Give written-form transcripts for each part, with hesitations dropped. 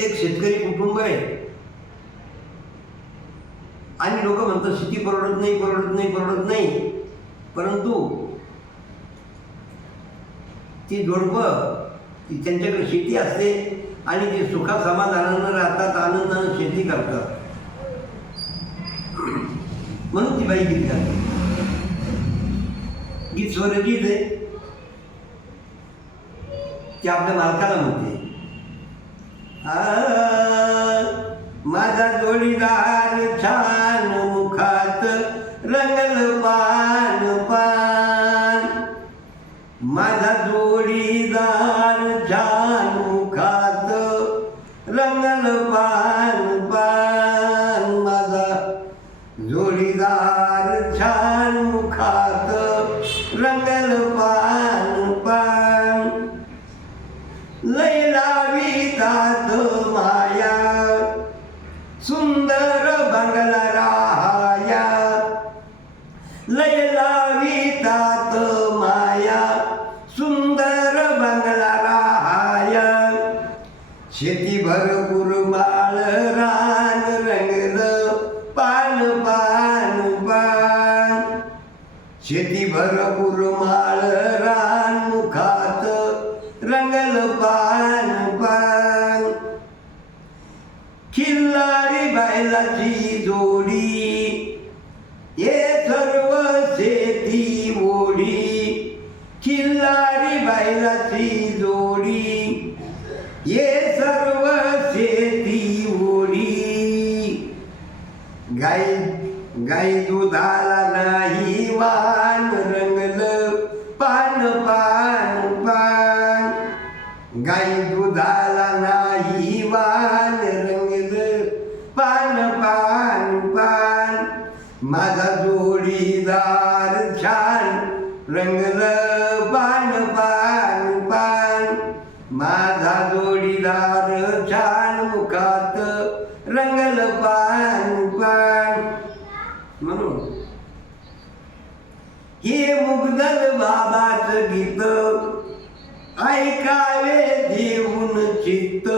एक शेतकरी कुटुंब आहे आणि लोक म्हणतात शेती परवडत नाही, परवडत नाही, परवडत नाही. परंतु ती जोडपं त्यांच्याकडे शेती असते आणि ते सुखा समाधानानं राहतात, आनंदानं शेती करतात. म्हणून ती बाई गीत गाते. गीत स्वरगीत आहे. ते आपल्या मालकाला म्हणते, माझा जोडीदार छान मुखात रंगल पान पान, माझा जोडीदार छान मुखात रंगल पान पान, माझा जोडीदार छान मुखात रंगल पान पान, लय लावितात माया सुंदर बंगला राया, लय लावितात माया सुंदर बंगला राया, शेती भरपूर माळ रान रंगलं पान पान पान, शेती भरपूर माळ रान मुखात रंगल पान पान, खिल्लारी बैलाची जोडी हे सर्व शेती ओढी, खिल्लारी बैलाची जोडी हे सर्व शेती ओढी, गाई दुधाला नाही मान रंगलं पान पान पान, गाई दुधाला नाही मान रंगलं पान पान पान, माझा जोडीदार छान रंगलं पान पान पान, माझा जोडीदार छान मुखात रंगल पान पान. म्हणून हे मुग्धल बाबाचं गीत ऐकावे देऊन चित्त,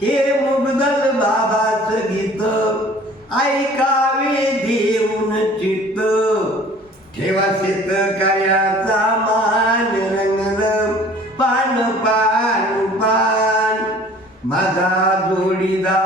हे मुग्धल बाबाचं गीत ऐकावे देऊन चित्त, ठेवा शेतकऱ्याचा मान रंगलं पान पान पान, माझा जोडीदार